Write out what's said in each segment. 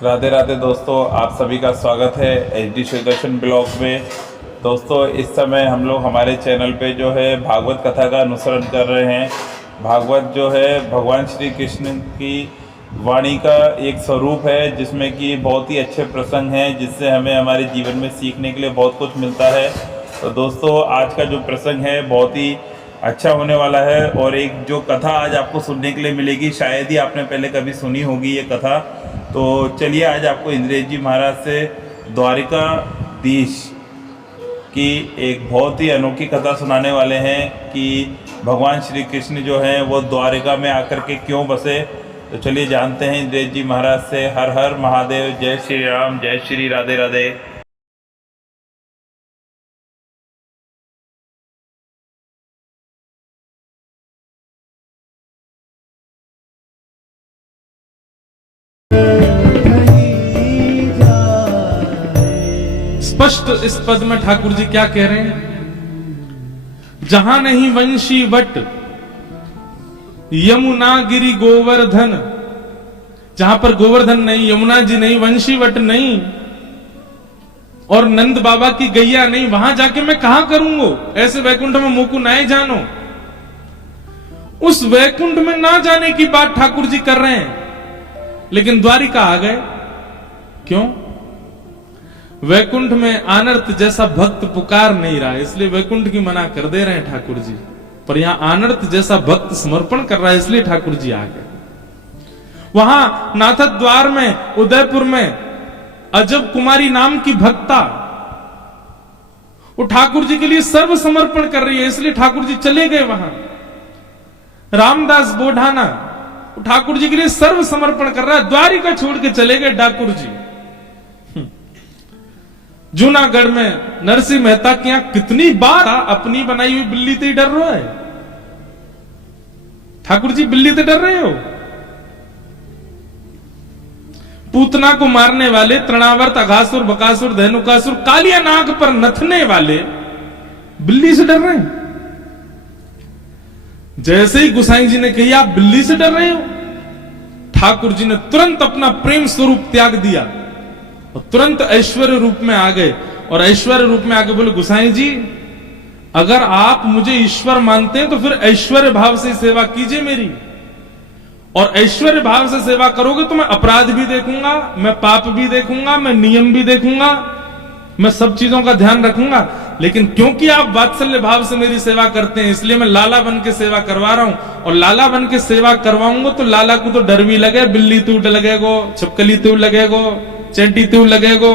राधे राधे दोस्तों, आप सभी का स्वागत है HD सुदर्शन ब्लॉग में। दोस्तों, इस समय हम लोग हमारे चैनल पे जो है भागवत कथा का अनुसरण कर रहे हैं। भागवत जो है भगवान श्री कृष्ण की वाणी का एक स्वरूप है, जिसमें कि बहुत ही अच्छे प्रसंग हैं, जिससे हमें हमारे जीवन में सीखने के लिए बहुत कुछ मिलता है। तो दोस्तों, आज का जो प्रसंग है बहुत ही अच्छा होने वाला है और एक जो कथा आज आपको सुनने के लिए मिलेगी, शायद ही आपने पहले कभी सुनी होगी ये कथा। तो चलिए, आज आपको इंद्रेश जी महाराज से द्वारिकाधीश की एक बहुत ही अनोखी कथा सुनाने वाले हैं कि भगवान श्री कृष्ण जो हैं वो द्वारिका में आकर के क्यों बसे। तो चलिए जानते हैं इंद्रेश जी महाराज से। हर हर महादेव, जय श्री राम, जय श्री राधे राधे। स्पष्ट इस पद में ठाकुर जी क्या कह रहे हैं? जहां नहीं वंशी वट यमुना गिरी गोवर्धन, जहां पर गोवर्धन नहीं, यमुना जी नहीं, वंशी वट नहीं और नंद बाबा की गैया नहीं, वहां जाके मैं कहां करूंगा? ऐसे वैकुंठ में मोकू नाए जानो। उस वैकुंठ में ना जाने की बात ठाकुर जी कर रहे हैं, लेकिन द्वारिका आ गए। क्यों? वैकुंठ में आनर्त जैसा भक्त पुकार नहीं रहा, इसलिए वैकुंठ की मना कर दे रहे हैं ठाकुर जी। पर यहां आनर्त जैसा भक्त समर्पण कर रहा है, इसलिए ठाकुर जी आ गए। वहां नाथद द्वार में उदयपुर में अजब कुमारी नाम की भक्ता वो ठाकुर जी के लिए सर्व समर्पण कर रही है, इसलिए ठाकुर जी चले गए वहां। रामदास बोढ़ाना ठाकुर जी के लिए सर्व समर्पण कर रहा है, द्वारिका छोड़ के चले गए ठाकुर जी। जूनागढ़ में नरसिंह मेहता के यहां कितनी बार अपनी बनाई हुई बिल्ली से डर रहा है। ठाकुर जी बिल्ली से डर रहे हो? पूतना को मारने वाले, तृणावर्त, अघासुर, बकासुर, धेनुकासुर, कालिया नाग पर नथने वाले बिल्ली से डर रहे हैं। जैसे ही गुसाई जी ने कही आप बिल्ली से डर रहे हो, ठाकुर जी ने तुरंत अपना प्रेम स्वरूप त्याग दिया और तुरंत ऐश्वर्य रूप में आ गए। और ऐश्वर्य रूप में आके बोले, गुसाई जी अगर आप मुझे ईश्वर मानते हैं तो फिर ऐश्वर्य भाव से सेवा कीजिए मेरी। और ऐश्वर्य भाव से सेवा करोगे तो मैं अपराध भी देखूंगा, मैं पाप भी देखूंगा, मैं नियम भी देखूंगा, मैं सब चीजों का ध्यान रखूंगा। लेकिन क्योंकि आप वात्सल्य भाव से मेरी सेवा करते हैं, इसलिए मैं लाला बन के सेवा करवा रहा हूं। और लाला बन के सेवा करवाऊंगा तो लाला को तो डर भी लगे, बिल्ली तू लगेगो, छिपकली तू लगेगो, चेंटी तू लगेगो।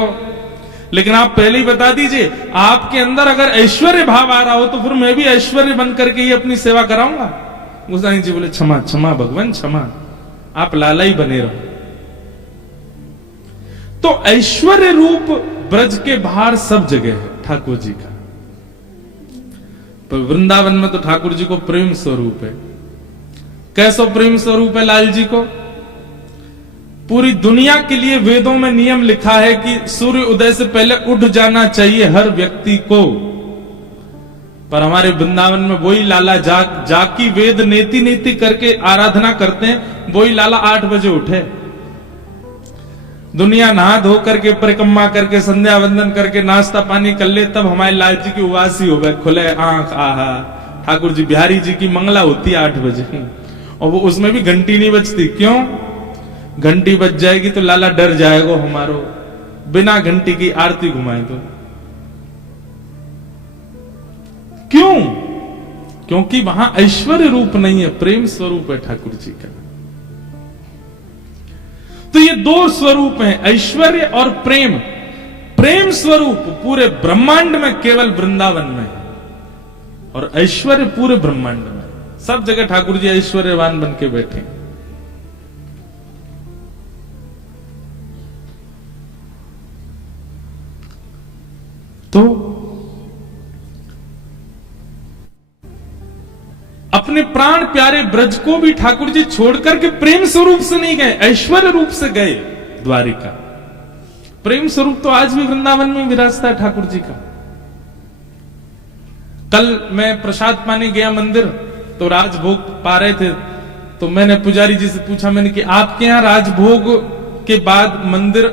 लेकिन आप पहले ही बता दीजिए, आपके अंदर अगर ऐश्वर्य भाव आ रहा हो तो फिर मैं भी ऐश्वर्य बन करके ही अपनी सेवा कराऊंगा। गोसाई जी बोले, क्षमा क्षमा भगवान क्षमा, आप लाला ही बने रहो। तो ऐश्वर्य रूप ब्रज के बाहर सब जगह है ठाकुर जी का। पर वृंदावन में तो ठाकुर जी को प्रेम स्वरूप है। कैसो प्रेम स्वरूप है लाल जी को? पूरी दुनिया के लिए वेदों में नियम लिखा है कि सूर्य उदय से पहले उठ जाना चाहिए हर व्यक्ति को। पर हमारे वृंदावन में वही लाला जाकी वेद नेति नीति करके आराधना करते हैं, वही लाला 8 बजे उठे। दुनिया नहा धो करके परिक्रमा करके संध्या वंदन करके नाश्ता पानी कर ले, तब हमारे लाल जी की उवासी हो गए, खुले आंख। आहा, ठाकुर जी बिहारी जी की मंगला होती है 8 बजे और वो उसमें भी घंटी नहीं बजती। क्यों? घंटी बज जाएगी तो लाला डर जाएगा हमारो, बिना घंटी की आरती घुमाए तो। क्यों? क्योंकि वहां ऐश्वर्य रूप नहीं है, प्रेम स्वरूप है ठाकुर जी का। तो ये 2 स्वरूप हैं, ऐश्वर्य और प्रेम। प्रेम स्वरूप पूरे ब्रह्मांड में केवल वृंदावन में है और ऐश्वर्य पूरे ब्रह्मांड में। सब जगह ठाकुर जी ऐश्वर्यवान बन के बैठे। तो अपने प्राण प्यारे ब्रज को भी ठाकुर जी छोड़कर के प्रेम स्वरूप से नहीं गए, ऐश्वर्य रूप से गए द्वारिका। प्रेम स्वरूप तो आज भी वृंदावन में विराजता है ठाकुर जी का। कल मैं प्रसाद पाने गया मंदिर, तो राजभोग पा रहे थे, तो मैंने पुजारी जी से पूछा, मैंने कि आपके यहां राजभोग के बाद मंदिर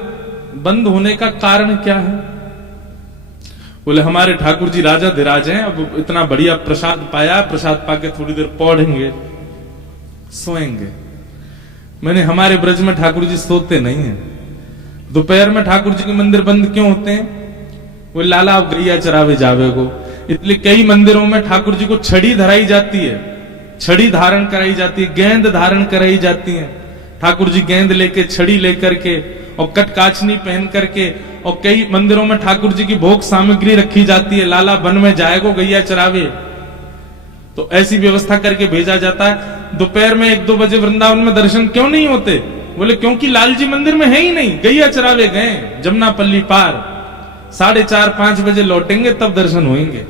बंद होने का कारण क्या है? बोले हमारे ठाकुर जी राजा धीराज हैं, अब इतना बढ़िया प्रसाद पाया, प्रसाद पाके थोड़ी देर पढ़ेंगे, सोएंगे। मैंने हमारे ब्रज में ठाकुर जी सोते नहीं है। दोपहर में ठाकुर जी के मंदिर बंद क्यों होते हैं? वो लाला अब गैया चरावे जावे को। इसलिए कई मंदिरों में ठाकुर जी को छड़ी धराई जाती है, छड़ी धारण कराई जाती है, गेंद धारण कराई जाती है। ठाकुर जी गेंद लेके, छड़ी लेकर के और कटकाचनी पहन करके, और कई मंदिरों में ठाकुर जी की भोग सामग्री रखी जाती है। लाला वन में जाएगो गैया चरावे, तो ऐसी व्यवस्था करके भेजा जाता है। दोपहर में 1-2 बजे वृंदावन में दर्शन क्यों नहीं होते? बोले क्योंकि लाल जी मंदिर में है ही नहीं, गैया चरावे गए जमुनापल्ली पार। 4:30-5 बजे लौटेंगे तब दर्शन होंगे।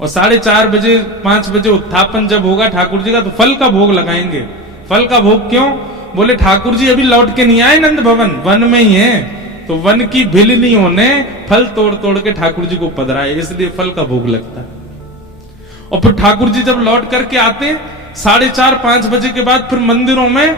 और 4:30-5 बजे उत्थापन जब होगा ठाकुर जी का, तो फल का भोग लगाएंगे। फल का भोग क्यों? बोले ठाकुर जी अभी लौट के नहीं आए नंद भवन, वन में ही है, तो वन की भिलनियों ने फल तोड़ तोड़ के ठाकुर जी को पधराए, इसलिए फल का भोग लगता है। और फिर ठाकुर जी जब लौट करके आते 4:30-5 बजे के बाद, फिर मंदिरों में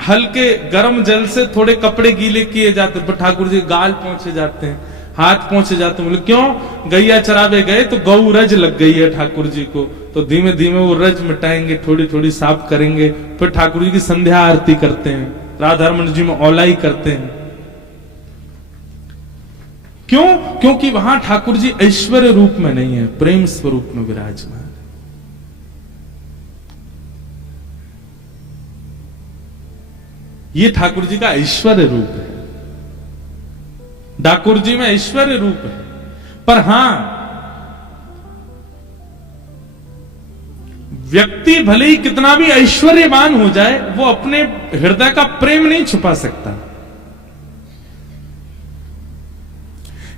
हल्के गर्म जल से थोड़े कपड़े गीले किए जाते हैं, फिर ठाकुर जी गाल पहुंचे जाते हैं, हाथ पहुंचे जाते हैं। बोले क्यों? गैया चरावे गए तो गौ रज लग गई है ठाकुर जी को, तो धीमे धीमे वो रज मिटाएंगे, थोड़ी थोड़ी साफ करेंगे। फिर ठाकुर जी की संध्या आरती करते हैं, राधारमण जी में औलाई करते हैं। क्यों? क्योंकि वहां ठाकुर जी ऐश्वर्य रूप में नहीं है, प्रेम स्वरूप में विराजमान। ये ठाकुर जी का ऐश्वर्य रूप है, ठाकुर जी में ऐश्वर्य रूप है। पर हां, व्यक्ति भले ही कितना भी ऐश्वर्यवान हो जाए, वो अपने हृदय का प्रेम नहीं छुपा सकता।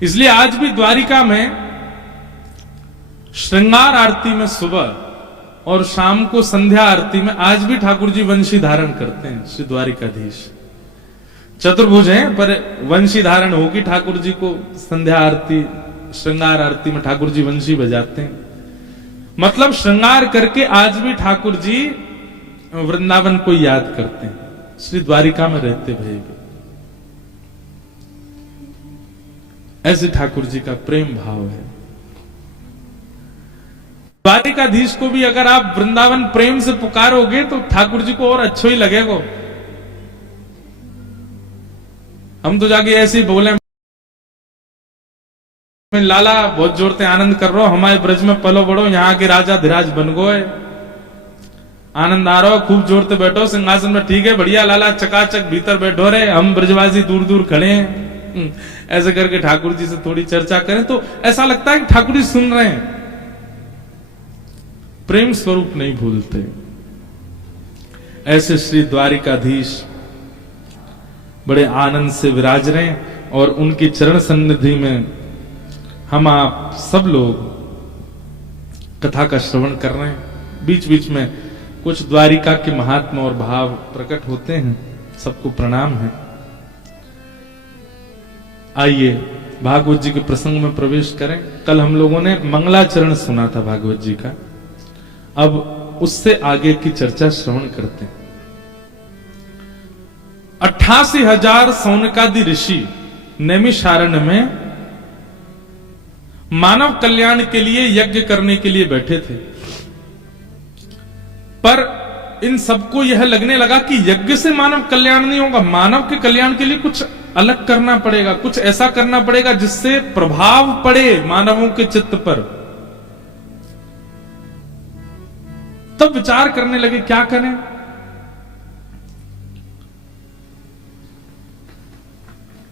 इसलिए आज भी द्वारिका में श्रृंगार आरती में सुबह और शाम को संध्या आरती में आज भी ठाकुर जी वंशी धारण करते हैं। श्री द्वारिकाधीश चतुर्भुज हैं, पर वंशी धारण होगी ठाकुर जी को। संध्या आरती, श्रृंगार आरती में ठाकुर जी वंशी बजाते हैं। मतलब श्रृंगार करके आज भी ठाकुर जी वृंदावन को याद करते हैं, श्री द्वारिका में रहते भय भी। ऐसे ठाकुर जी का प्रेम भाव है। द्वारिकाधीश को भी अगर आप वृंदावन प्रेम से पुकारोगे तो ठाकुर जी को और अच्छा ही लगेगा। हम तो जाके ऐसे ही बोले, लाला बहुत जोर से आनंद कर रहा हो, हमारे ब्रज में पलो बड़ो, यहाँ के राजा धीराज बन गए, आनंद आ रहा हो, खूब जोर से बैठो सिंहासन में। ठीक है, बढ़िया लाला, चकाचक भीतर बैठो रे, हम ब्रजवासी दूर दूर खड़े हैं। ऐसे करके ठाकुर जी से थोड़ी चर्चा करें तो ऐसा लगता है कि ठाकुर जी सुन रहे हैं। प्रेम स्वरूप नहीं भूलते। ऐसे श्री द्वारिकाधीश बड़े आनंद से विराज रहे हैं, और उनकी चरण सन्निधि में हम आप सब लोग कथा का श्रवण कर रहे हैं। बीच बीच में कुछ द्वारिका के महात्मा और भाव प्रकट होते हैं, सबको प्रणाम है। आइए भागवत जी के प्रसंग में प्रवेश करें। कल हम लोगों ने मंगलाचरण सुना था भागवत जी का, अब उससे आगे की चर्चा श्रवण करते हैं। 88,000 सौनकादि ऋषि नैमिषारण्य में मानव कल्याण के लिए यज्ञ करने के लिए बैठे थे, पर इन सबको यह लगने लगा कि यज्ञ से मानव कल्याण नहीं होगा, मानव के कल्याण के लिए कुछ अलग करना पड़ेगा, कुछ ऐसा करना पड़ेगा जिससे प्रभाव पड़े मानवों के चित्त पर। तब विचार करने लगे क्या करें।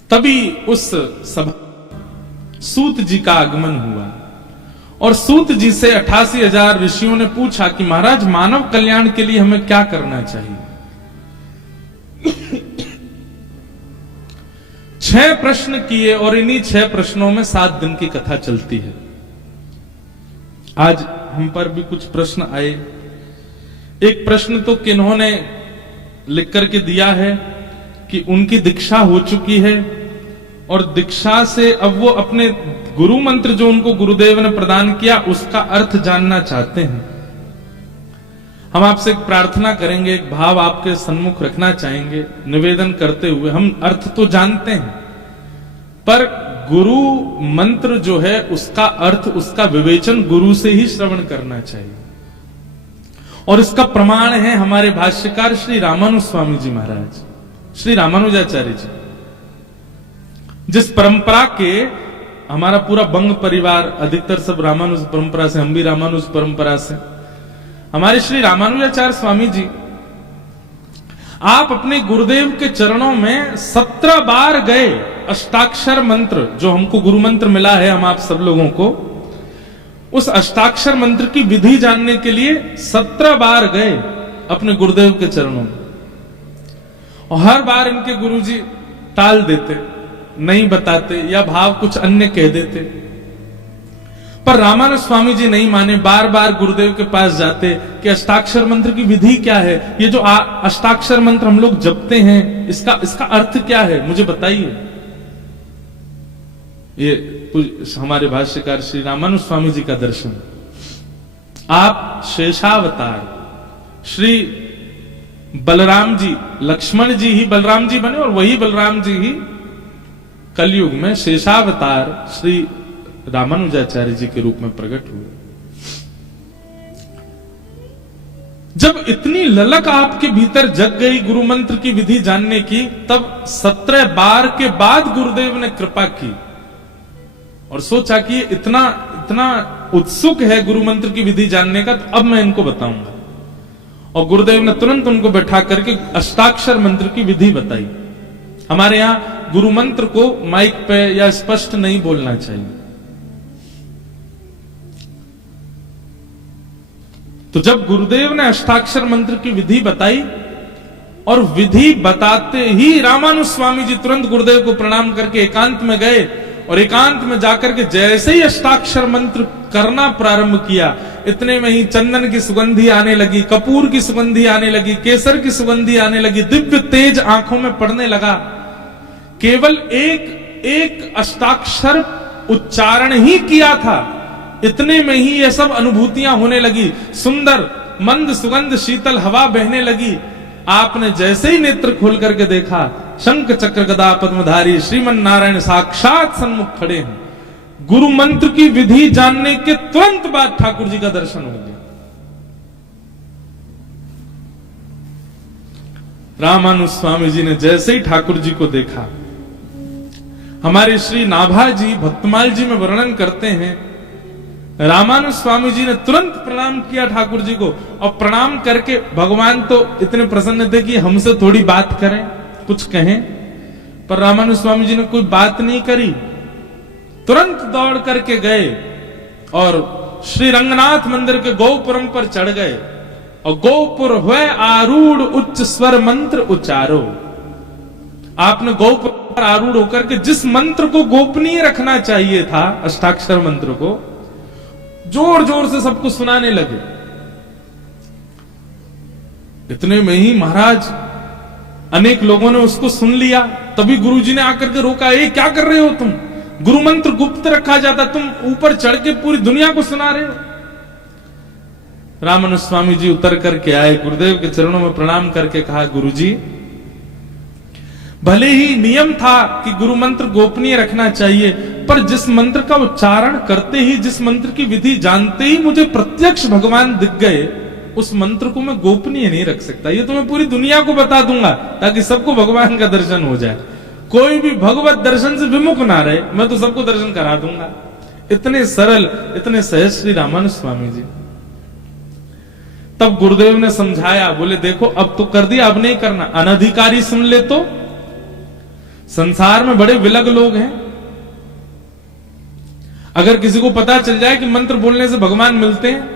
तभी उस सभा सूत जी का आगमन हुआ, और सूत जी से 88,000 ऋषियों ने पूछा कि महाराज, मानव कल्याण के लिए हमें क्या करना चाहिए। 6 प्रश्न किए, और इन्हीं 6 प्रश्नों में 7 दिन की कथा चलती है। आज हम पर भी कुछ प्रश्न आए। एक प्रश्न तो किन्होंने लिख करके दिया है कि उनकी दीक्षा हो चुकी है, और दीक्षा से अब वो अपने गुरु मंत्र जो उनको गुरुदेव ने प्रदान किया उसका अर्थ जानना चाहते हैं। हम आपसे एक प्रार्थना करेंगे, एक भाव आपके सन्मुख रखना चाहेंगे निवेदन करते हुए। हम अर्थ तो जानते हैं, पर गुरु मंत्र जो है उसका अर्थ, उसका विवेचन गुरु से ही श्रवण करना चाहिए। और इसका प्रमाण है हमारे भाष्यकार श्री रामानुज स्वामी जी महाराज, श्री रामानुजाचार्य जी, जिस परंपरा के हमारा पूरा बंग परिवार अधिकतर सब रामानुज परंपरा से, हम भी रामानुज परंपरा से, हमारे श्री रामानुजाचार्य स्वामी जी, आप अपने गुरुदेव के चरणों में 17 बार गए। अष्टाक्षर मंत्र जो हमको गुरु मंत्र मिला है, हम आप सब लोगों को, उस अष्टाक्षर मंत्र की विधि जानने के लिए 17 बार गए अपने गुरुदेव के चरणों में। और हर बार इनके गुरुजी टाल देते, नहीं बताते, या भाव कुछ अन्य कह देते। पर रामानुज स्वामी जी नहीं माने, बार बार गुरुदेव के पास जाते कि अष्टाक्षर मंत्र की विधि क्या है, ये जो अष्टाक्षर मंत्र हम लोग जपते हैं, इसका अर्थ क्या है, मुझे बताइए। ये हमारे भाष्यकार श्री रामानुज स्वामी जी का दर्शन। आप शेषावतार श्री बलराम जी, लक्ष्मण जी ही बलराम जी बने और वही बलराम जी ही कलयुग में शेषावतार श्री रामानुजाचार्य जी के रूप में प्रकट हुए। जब इतनी ललक आपके भीतर जग गई गुरु मंत्र की विधि जानने की, तब 17 बार के बाद गुरुदेव ने कृपा की और सोचा कि इतना उत्सुक है गुरु मंत्र की विधि जानने का, तो अब मैं इनको बताऊंगा। और गुरुदेव ने तुरंत उनको बैठा करके अष्टाक्षर मंत्र की विधि बताई। हमारे यहां गुरु मंत्र को माइक पे या स्पष्ट नहीं बोलना चाहिए। तो जब गुरुदेव ने अष्टाक्षर मंत्र की विधि बताई, और विधि बताते ही रामानुज स्वामी जी तुरंत गुरुदेव को प्रणाम करके एकांत में गए, और एकांत में जाकर के जैसे ही अष्टाक्षर मंत्र करना प्रारंभ किया, इतने में ही चंदन की सुगंधी आने लगी, कपूर की सुगंधी आने लगी, केसर की सुगंधी आने लगी, दिव्य तेज आंखों में पड़ने लगा। केवल एक अष्टाक्षर उच्चारण ही किया था, इतने में ही ये सब अनुभूतियां होने लगी। सुंदर मंद सुगंध शीतल हवा बहने लगी। आपने जैसे ही नेत्र खोल करके देखा, शंख चक्र गदा पद्मधारी श्रीमन नारायण साक्षात सन्मुख खड़े हैं। गुरु मंत्र की विधि जानने के तुरंत बाद ठाकुर जी का दर्शन हो गया। रामानुज स्वामी जी ने जैसे ही ठाकुर जी को देखा, हमारे श्री नाभा जी भक्तमाल जी में वर्णन करते हैं, रामानुज स्वामी जी ने तुरंत प्रणाम किया ठाकुर जी को, और प्रणाम करके भगवान तो इतने प्रसन्न थे कि हमसे थोड़ी बात करें, कुछ कहें, पर रामानुज स्वामी जी ने कोई बात नहीं करी। तुरंत दौड़ करके गए और श्री रंगनाथ मंदिर के गोपुरम पर चढ़ गए, और गोपुर हुए आरूढ़ उच्च स्वर मंत्र उच्चारो। आपने गोपुर पर आरूढ़ होकर के जिस मंत्र को गोपनीय रखना चाहिए था, अष्टाक्षर मंत्र को, जोर जोर से सबको सुनाने लगे। इतने में ही महाराज अनेक लोगों ने उसको सुन लिया। तभी गुरुजी ने आकर के रोका, ए क्या कर रहे हो तुम, गुरु मंत्र गुप्त रखा जाता, तुम ऊपर चढ़ के पूरी दुनिया को सुना रहे हो। रामानुज स्वामी जी उतर करके आए, गुरुदेव के चरणों में प्रणाम करके कहा, गुरुजी भले ही नियम था कि गुरु मंत्र गोपनीय रखना चाहिए, पर जिस मंत्र का उच्चारण करते ही, जिस मंत्र की विधि जानते ही मुझे प्रत्यक्ष भगवान दिख गए, उस मंत्र को मैं गोपनीय नहीं रख सकता। ये तो मैं पूरी दुनिया को बता दूंगा ताकि सबको भगवान का दर्शन हो जाए। कोई भी भगवत दर्शन से विमुख ना रहे, मैं तो सबको दर्शन करा दूंगा। इतने सरल, इतने सहज श्री रामानुज स्वामी जी। तब गुरुदेव ने समझाया, बोले देखो अब तो कर दिया, अब नहीं करना। अनधिकारी सुन ले तो संसार में बड़े विलग लोग हैं। अगर किसी को पता चल जाए कि मंत्र बोलने से भगवान मिलते हैं,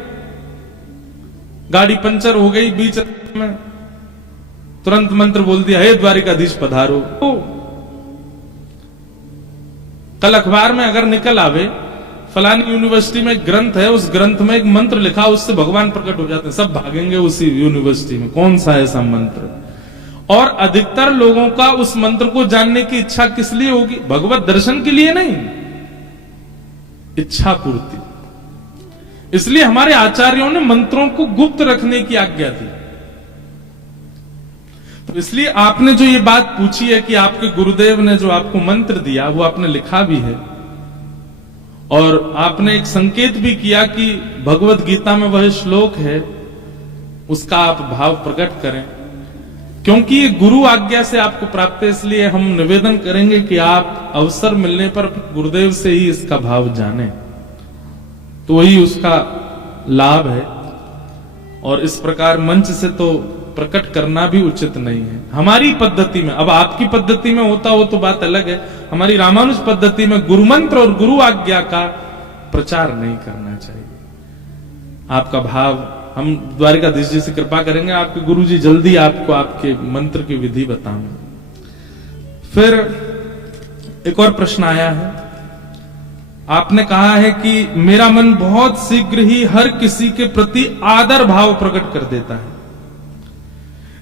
गाड़ी पंचर हो गई बीच में, तुरंत मंत्र बोल दिया, हे द्वारिकाधीश पधारो। कल अखबार में अगर निकल आवे, फलानी यूनिवर्सिटी में एक ग्रंथ है, उस ग्रंथ में एक मंत्र लिखा, उससे भगवान प्रकट हो जाते हैं, सब भागेंगे उसी यूनिवर्सिटी में, कौन सा ऐसा मंत्र। और अधिकतर लोगों का उस मंत्र को जानने की इच्छा किस लिए होगी? भगवत दर्शन के लिए नहीं, इच्छा पूर्ति। इसलिए हमारे आचार्यों ने मंत्रों को गुप्त रखने की आज्ञा दी। तो इसलिए आपने जो ये बात पूछी है कि आपके गुरुदेव ने जो आपको मंत्र दिया वो आपने लिखा भी है, और आपने एक संकेत भी किया कि भगवत गीता में वह श्लोक है, उसका आप भाव प्रकट करें, क्योंकि ये गुरु आज्ञा से आपको प्राप्त है। इसलिए हम निवेदन करेंगे कि आप अवसर मिलने पर गुरुदेव से ही इसका भाव जानें, तो वही उसका लाभ है। और इस प्रकार मंच से तो प्रकट करना भी उचित नहीं है। हमारी पद्धति में, अब आपकी पद्धति में होता हो तो बात अलग है, हमारी रामानुज पद्धति में गुरु मंत्र और गुरु आज्ञा का प्रचार नहीं करना चाहिए। आपका भाव हम द्वारिकाधीश जी से कृपा करेंगे, आपके गुरु जी जल्दी आपको आपके मंत्र की विधि बताएंगे। फिर एक और प्रश्न आया है, आपने कहा है कि मेरा मन बहुत शीघ्र ही हर किसी के प्रति आदर भाव प्रकट कर देता है।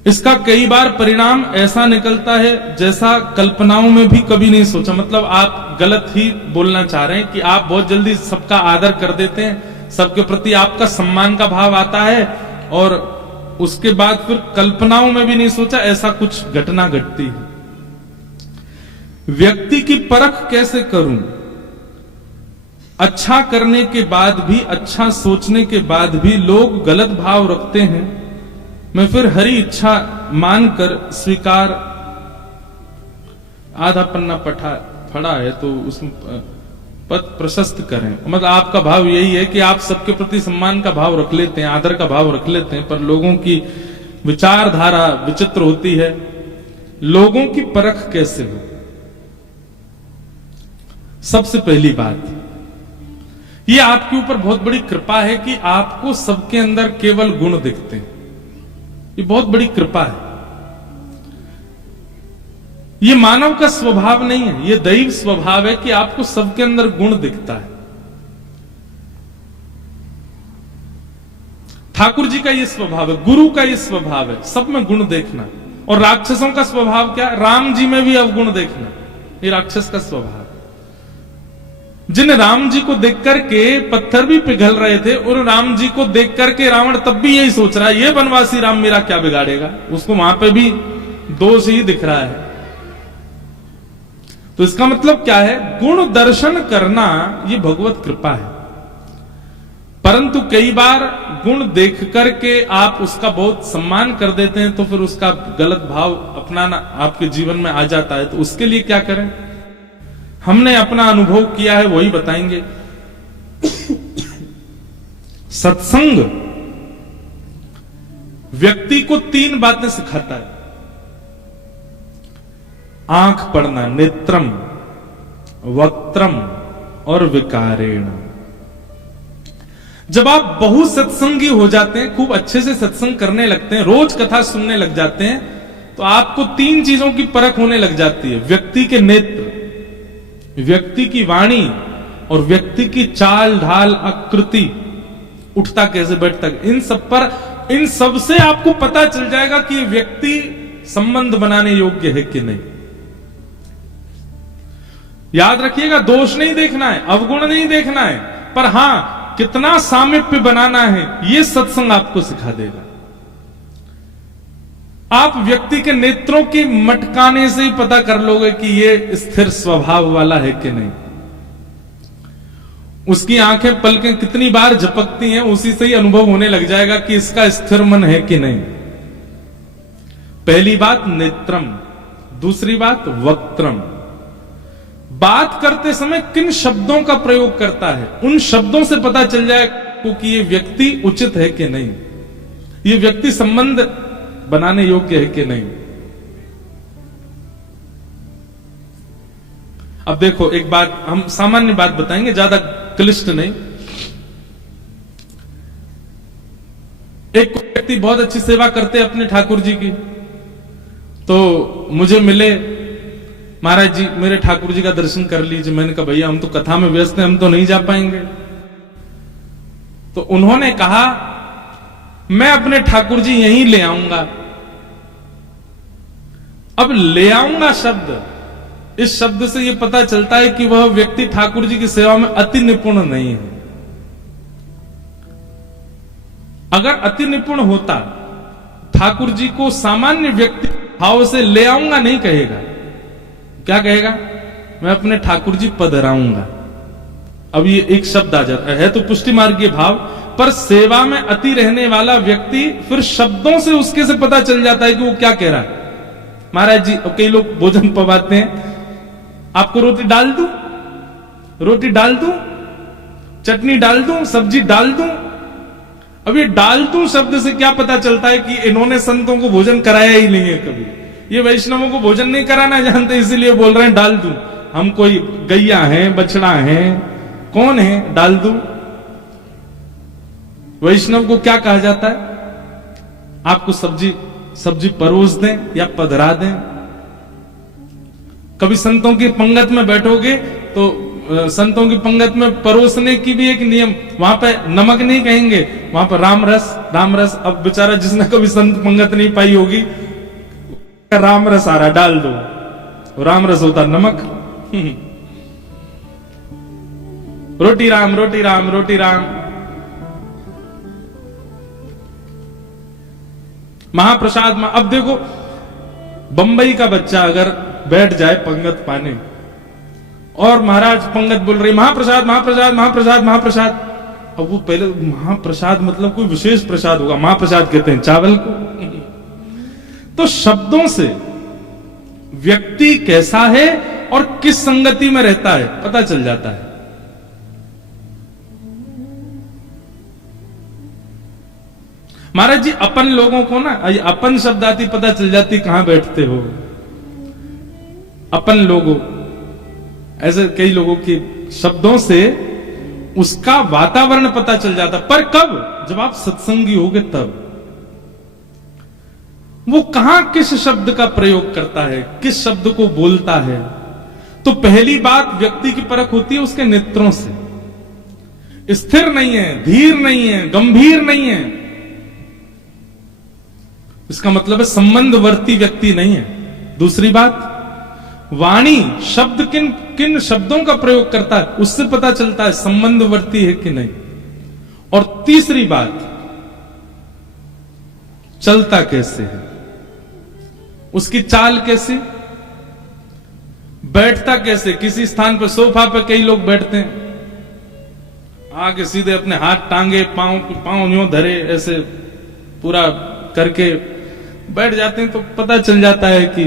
इसका कई बार परिणाम ऐसा निकलता है जैसा कल्पनाओं में भी कभी नहीं सोचा। मतलब आप गलत ही बोलना चाह रहे हैं कि आप बहुत जल्दी सबका आदर कर देते हैं, सबके प्रति आपका सम्मान का भाव आता है, और उसके बाद फिर कल्पनाओं में भी नहीं सोचा, ऐसा कुछ घटना घटती है। व्यक्ति की परख कैसे करूं? अच्छा करने के बाद भी, अच्छा सोचने के बाद भी लोग गलत भाव रखते हैं। मैं फिर हरी इच्छा मानकर स्वीकार, आधा पन्ना पढ़ा है तो उसमें पद प्रशस्त करें। मतलब आपका भाव यही है कि आप सबके प्रति सम्मान का भाव रख लेते हैं, आदर का भाव रख लेते हैं, पर लोगों की विचारधारा विचित्र होती है। लोगों की परख कैसे हो? सबसे पहली बात, ये आपके ऊपर बहुत बड़ी कृपा है कि आपको सबके अंदर केवल गुण दिखते हैं। ये बहुत बड़ी कृपा है। ये मानव का स्वभाव नहीं है, ये दैव स्वभाव है कि आपको सबके अंदर गुण दिखता है। ठाकुर जी का ये स्वभाव है, गुरु का ये स्वभाव है, सब में गुण देखना। और राक्षसों का स्वभाव क्या? राम जी में भी अवगुण देखना। ये राक्षस का स्वभाव। जिन राम जी को देख करके पत्थर भी पिघल रहे थे, और राम जी को देख करके रावण तब भी यही सोच रहा है, ये बनवासी राम मेरा क्या बिगाड़ेगा। उसको वहां पे भी दोष ही दिख रहा है। तो इसका मतलब क्या है? गुण दर्शन करना ये भगवत कृपा है। परंतु कई बार गुण देख करके आप उसका बहुत सम्मान कर देते हैं, तो फिर उसका गलत भाव अपनाना आपके जीवन में आ जाता है। तो उसके लिए क्या करें? हमने अपना अनुभव किया है, वही बताएंगे। सत्संग व्यक्ति को 3 बातें सिखाता है। आंख पढ़ना, नेत्रम, वक्त्रम और विकारेण। जब आप बहु सत्संगी हो जाते हैं, खूब अच्छे से सत्संग करने लगते हैं, रोज कथा सुनने लग जाते हैं, तो आपको 3 चीजों की परख होने लग जाती है। व्यक्ति के नेत्र, व्यक्ति की वाणी और व्यक्ति की चाल ढाल, आकृति, उठता कैसे बैठता, इन सब से आपको पता चल जाएगा कि ये व्यक्ति संबंध बनाने योग्य है कि नहीं। याद रखिएगा, दोष नहीं देखना है, अवगुण नहीं देखना है, पर हां कितना सामीप्य बनाना है, ये सत्संग आपको सिखा देगा। आप व्यक्ति के नेत्रों की मटकाने से ही पता कर लोगे कि ये स्थिर स्वभाव वाला है कि नहीं। उसकी आंखें पलकें कितनी बार झपकती हैं, उसी से ही अनुभव होने लग जाएगा कि इसका स्थिर मन है कि नहीं। पहली बात नेत्रम, दूसरी बात वक्त्रम। बात करते समय किन शब्दों का प्रयोग करता है, उन शब्दों से पता चल जाएगा कि ये व्यक्ति उचित है कि नहीं, ये व्यक्ति संबंध बनाने योग्य है कि नहीं। अब देखो, एक बात हम सामान्य बात बताएंगे, ज्यादा क्लिष्ट नहीं। एक व्यक्ति बहुत अच्छी सेवा करते अपने ठाकुर जी की, तो मुझे मिले, महाराज जी मेरे ठाकुर जी का दर्शन कर लीजिए। मैंने कहा भैया हम तो कथा में व्यस्त हैं, हम तो नहीं जा पाएंगे। तो उन्होंने कहा मैं अपने ठाकुर जी यहीं ले आऊंगा। अब ले आऊंगा शब्द, इस शब्द से यह पता चलता है कि वह व्यक्ति ठाकुर जी की सेवा में अति निपुण नहीं है। अगर अति निपुण होता, ठाकुर जी को सामान्य व्यक्ति भाव से ले आऊंगा नहीं कहेगा, क्या कहेगा? मैं अपने ठाकुर जी पधराऊंगा। अब ये एक शब्द आ जाता है तो पुष्टि मार्गीय भाव, पर सेवा में अति रहने वाला व्यक्ति फिर शब्दों से उसके से पता चल जाता है कि वो क्या कह रहा है। महाराज जी, कई लोग भोजन पवाते हैं, आपको रोटी डाल दूं, रोटी डाल दूं, चटनी डाल दूं, सब्जी डाल दूं। अब ये डाल दूं शब्द से क्या पता चलता है कि इन्होंने संतों को भोजन कराया ही नहीं है कभी, ये वैष्णवों को भोजन नहीं कराना जानते इसलिए बोल रहे हैं डाल दूं। हम कोई गैया हैं, बछड़ा हैं, कौन है डाल दूं? वैष्णव को क्या कहा जाता है? आपको सब्जी परोस दें या पधरा दें। कभी संतों की पंगत में बैठोगे तो संतों की पंगत में परोसने की भी एक नियम, वहां पे नमक नहीं कहेंगे, वहां पर राम रस। अब बेचारा जिसने कभी संत पंगत नहीं पाई होगी, राम रस आ रहा डाल दो, राम रस होता नमक। रोटी राम, रोटी राम, रोटी राम। महाप्रसाद में अब देखो, बंबई का बच्चा अगर बैठ जाए पंगत पाने और महाराज पंगत बोल रही महाप्रसाद महाप्रसाद महाप्रसाद महाप्रसाद, अब वो पहले महाप्रसाद मतलब कोई विशेष प्रसाद होगा, महाप्रसाद कहते हैं चावल को। तो शब्दों से व्यक्ति कैसा है और किस संगति में रहता है पता चल जाता है। महाराज जी, अपन लोगों को ना अपन शब्द आती पता चल जाती कहां बैठते हो। अपन लोगों, ऐसे कई लोगों के शब्दों से उसका वातावरण पता चल जाता, पर कब? जब आप सत्संगी होगे तब। वो कहां किस शब्द का प्रयोग करता है, किस शब्द को बोलता है। तो पहली बात व्यक्ति की परख होती है उसके नेत्रों से। स्थिर नहीं है, धीर नहीं है, गंभीर नहीं है, इसका मतलब है संबंधवर्ती व्यक्ति नहीं है। दूसरी बात, वाणी शब्द किन किन शब्दों का प्रयोग करता है उससे पता चलता है संबंधवर्ती है कि नहीं। और तीसरी बात, चलता कैसे है, उसकी चाल कैसी, बैठता कैसे। किसी स्थान पर सोफा पे कई लोग बैठते हैं, आगे सीधे अपने हाथ टांगे, पांव यूं धरे, ऐसे पूरा करके बैठ जाते हैं, तो पता चल जाता है कि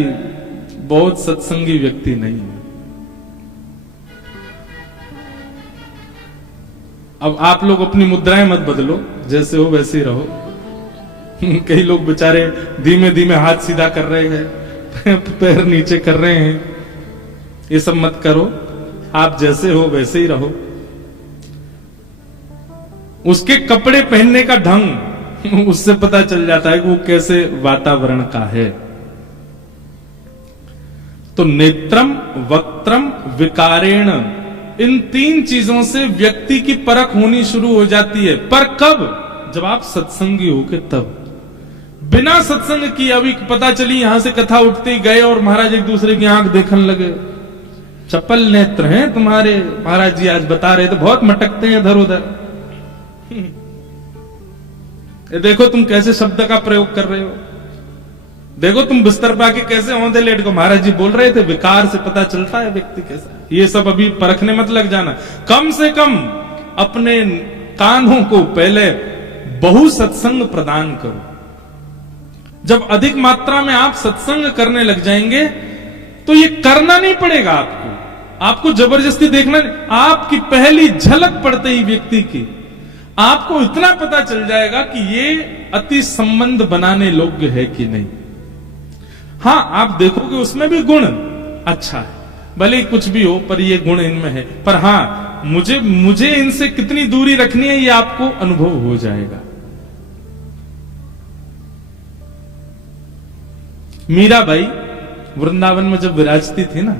बहुत सत्संगी व्यक्ति नहीं है। अब आप लोग अपनी मुद्राएं मत बदलो, जैसे हो वैसे ही रहो। कई लोग बेचारे धीमे धीमे हाथ सीधा कर रहे हैं, पैर नीचे कर रहे हैं, ये सब मत करो। आप जैसे हो वैसे ही रहो। उसके कपड़े पहनने का ढंग, उससे पता चल जाता है कि वो कैसे वातावरण का है। तो नेत्रम, वक्त्रम, विकारेण, इन तीन चीजों से व्यक्ति की परख होनी शुरू हो जाती है। पर कब? जब आप सत्संगी होके तब। बिना सत्संग की अभी पता चली यहां से कथा उठते गए और महाराज एक दूसरे की आंख देखने लगे, चपल नेत्र हैं तुम्हारे, महाराज जी आज बता रहे थे, बहुत मटकते हैं इधर उधर। देखो तुम कैसे शब्द का प्रयोग कर रहे हो, देखो तुम बिस्तर पे आके कैसे औंधे लेट को। महाराज जी बोल रहे थे विकार से पता चलता है व्यक्ति कैसा है। ये सब अभी परखने मत लग जाना। कम से कम अपने कानों को पहले बहु सत्संग प्रदान करो। जब अधिक मात्रा में आप सत्संग करने लग जाएंगे तो ये करना नहीं पड़ेगा आपको जबरदस्ती देखना नहीं। आपकी पहली झलक पड़ते ही व्यक्ति की आपको इतना पता चल जाएगा कि ये अति संबंध बनाने योग्य है कि नहीं। हाँ, आप देखोगे उसमें भी गुण अच्छा है, भले कुछ भी हो पर ये गुण इनमें है। पर हाँ, मुझे इनसे कितनी दूरी रखनी है ये आपको अनुभव हो जाएगा। मीराबाई वृंदावन में जब विराजती थी ना,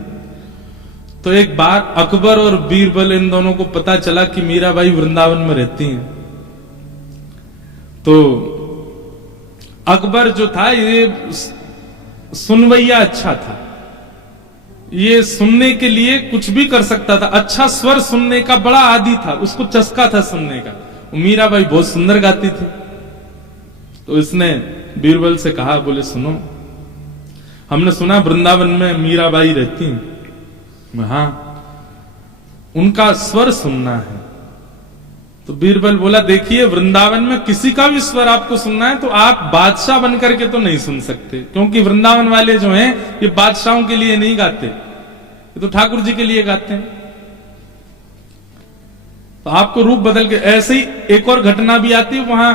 तो एक बार अकबर और बीरबल इन दोनों को पता चला कि मीराबाई वृंदावन में रहती हैं। तो अकबर जो था ये सुनवैया अच्छा था, ये सुनने के लिए कुछ भी कर सकता था, अच्छा स्वर सुनने का बड़ा आदी था, उसको चस्का था सुनने का। मीराबाई बहुत सुंदर गाती थी, तो इसने बीरबल से कहा, बोले सुनो, हमने सुना वृंदावन में मीराबाई रहती हैं। हाँ, उनका स्वर सुनना है। तो बीरबल बोला, देखिए वृंदावन में किसी का भी स्वर आपको सुनना है तो आप बादशाह बनकर के तो नहीं सुन सकते, क्योंकि वृंदावन वाले जो हैं ये बादशाहों के लिए नहीं गाते, ये तो ठाकुर जी के लिए गाते हैं। तो आपको रूप बदल के, ऐसे ही एक और घटना भी आती है, वहां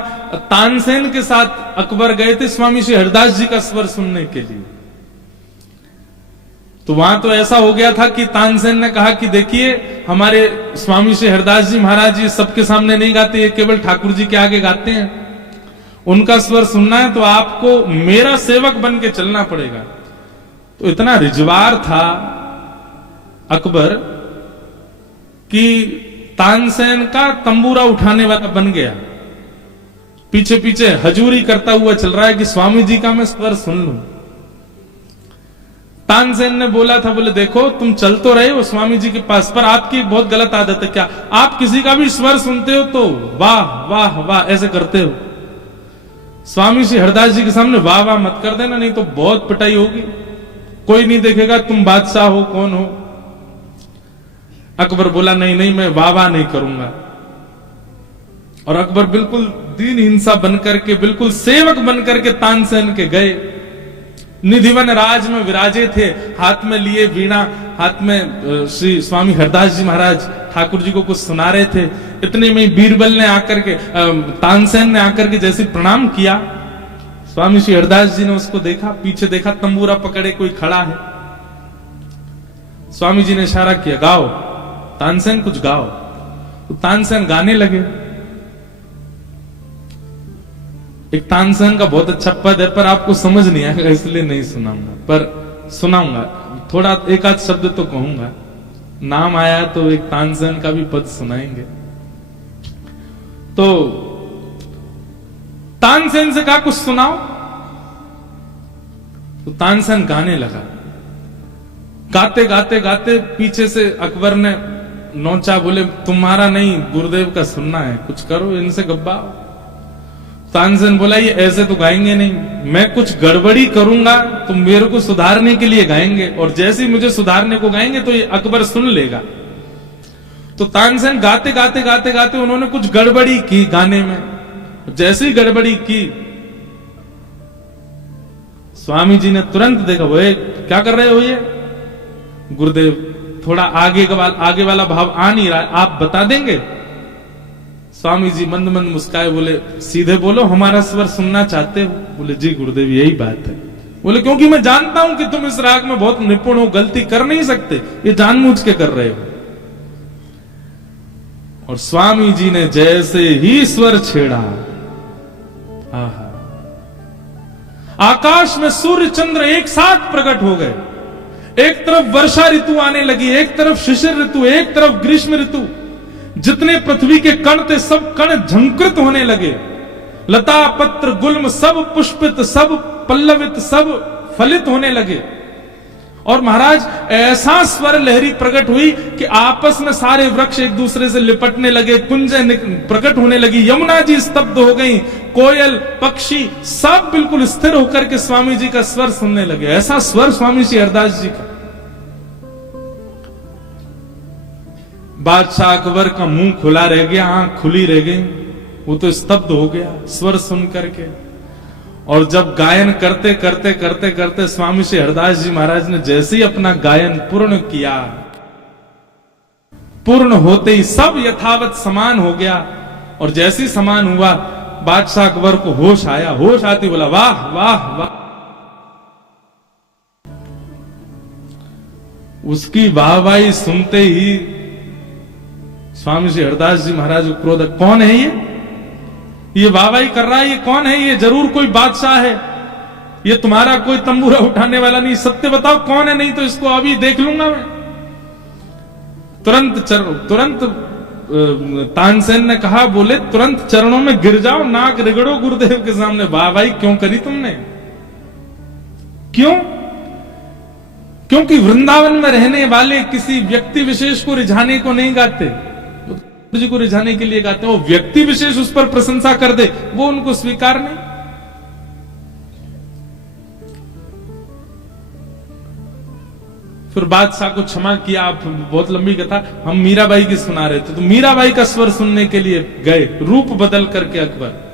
तानसेन के साथ अकबर गए थे स्वामी श्री हरिदास जी का स्वर सुनने के लिए। तो वहां तो ऐसा हो गया था कि तानसेन ने कहा कि देखिए हमारे स्वामी श्री हरिदास जी महाराज जी सबके सामने नहीं गाते, ये केवल ठाकुर जी के आगे गाते हैं, उनका स्वर सुनना है तो आपको मेरा सेवक बन के चलना पड़ेगा। तो इतना रिजवार था अकबर कि तानसेन का तंबूरा उठाने वाला बन गया, पीछे पीछे हजूरी करता हुआ चल रहा है कि स्वामी जी का मैं स्वर सुन लूं। तानसेन ने बोला था, बोले देखो तुम चल तो रहे हो स्वामी जी के पास, पर आपकी एक बहुत गलत आदत है, क्या आप किसी का भी स्वर सुनते हो तो वाह वाह वाह ऐसे करते हो। स्वामी श्री हरदास जी के सामने वाह वाह मत कर देना, नहीं तो बहुत पिटाई होगी, कोई नहीं देखेगा तुम बादशाह हो कौन हो। अकबर बोला नहीं नहीं मैं वाह वाह नहीं करूंगा। और अकबर बिल्कुल दीन हिंसा बनकर के, बिल्कुल सेवक बनकर के तानसेन के गए। निधिवन राज में विराजे थे, हाथ में लिए वीणा, हाथ में श्री स्वामी हरदास जी महाराज ठाकुर जी को कुछ सुना रहे थे। इतने में बीरबल ने आकर के, तानसेन ने आकर के जैसे प्रणाम किया, स्वामी श्री हरदास जी ने उसको देखा, पीछे देखा तंबूरा पकड़े कोई खड़ा है। स्वामी जी ने इशारा किया, गाओ तानसेन कुछ गाओ। तो तानसेन गाने लगे। एक तानसेन का बहुत अच्छा पद है पर आपको समझ नहीं आएगा इसलिए नहीं सुनाऊंगा, पर सुनाऊंगा, थोड़ा एक आध शब्द तो कहूंगा। नाम आया तो एक तानसेन का भी पद सुनाएंगे। तो तानसेन से कहा कुछ सुनाओ, तो तानसेन गाने लगा। गाते गाते गाते पीछे से अकबर ने नोचा, बोले तुम्हारा नहीं गुरुदेव का सुनना है, कुछ करो इनसे गब्बाओ। तानसेन बोला ये ऐसे तो गाएंगे नहीं, मैं कुछ गड़बड़ी करूंगा तो मेरे को सुधारने के लिए गाएंगे, और जैसे ही मुझे सुधारने को गाएंगे तो ये अकबर सुन लेगा। तो तानसेन गाते गाते गाते गाते उन्होंने कुछ गड़बड़ी की गाने में। जैसे ही गड़बड़ी की स्वामी जी ने तुरंत देखा, वो क्या कर रहे हो ये गुरुदेव, थोड़ा आगे वाला भाव आ नहीं रहा, आप बता देंगे। स्वामी जी मंद मंद मुस्काए, बोले सीधे बोलो हमारा स्वर सुनना चाहते हो। बोले जी गुरुदेव यही बात है। बोले क्योंकि मैं जानता हूं कि तुम इस राग में बहुत निपुण हो, गलती कर नहीं सकते, ये जानबूझ के कर रहे हो। और स्वामी जी ने जैसे ही स्वर छेड़ा, आहा, आकाश में सूर्य चंद्र एक साथ प्रकट हो गए। एक तरफ वर्षा ऋतु आने लगी, एक तरफ शिशिर ऋतु, एक तरफ ग्रीष्म ऋतु। जितने पृथ्वी के कण थे सब कण झंकृत होने लगे। लता पत्र गुल्म सब पुष्पित, सब पल्लवित, सब फलित होने लगे। और महाराज ऐसा स्वर लहरी प्रकट हुई कि आपस में सारे वृक्ष एक दूसरे से लिपटने लगे, कुंजें प्रकट होने लगी, यमुना जी स्तब्ध हो गई, कोयल पक्षी सब बिल्कुल स्थिर होकर के स्वामी जी का स्वर सुनने लगे। ऐसा स्वर स्वामी श्री हरदास जी का। बादशाह अकबर का मुंह खुला रह गया, आंख खुली रह गई, वो तो स्तब्ध हो गया स्वर सुन करके। और जब गायन करते करते करते करते स्वामी श्री हरदास जी महाराज ने जैसे ही अपना गायन पूर्ण किया, पूर्ण होते ही सब यथावत समान हो गया। और जैसे ही समान हुआ बादशाह अकबर को होश आया, होश आती बोला वाह वाह वाह। उसकी वाहवाही सुनते ही स्वामी श्री हरदास जी महाराज को क्रोध, कौन है ये वाहवाही कर रहा है, ये कौन है, ये जरूर कोई बादशाह है, ये तुम्हारा कोई तंबूरा उठाने वाला नहीं, सत्य बताओ कौन है, नहीं तो इसको अभी देख लूंगा मैं। तुरंत तानसेन ने कहा, बोले तुरंत चरणों में गिर जाओ, नाक रिगड़ो गुरुदेव के सामने। वाहवाही क्यों करी तुमने, क्यों? क्योंकि वृंदावन में रहने वाले किसी व्यक्ति विशेष को रिझाने को नहीं गाते, जी को रिझाने के लिए गाते हैं। वो व्यक्ति विशेष उस पर प्रशंसा कर दे, वो उनको स्वीकार नहीं। फिर बादशाह को क्षमा किया, आप बहुत लंबी कथा, हम मीराबाई की सुना रहे थे। तो मीराबाई का स्वर सुनने के लिए गए, रूप बदल करके अकबर।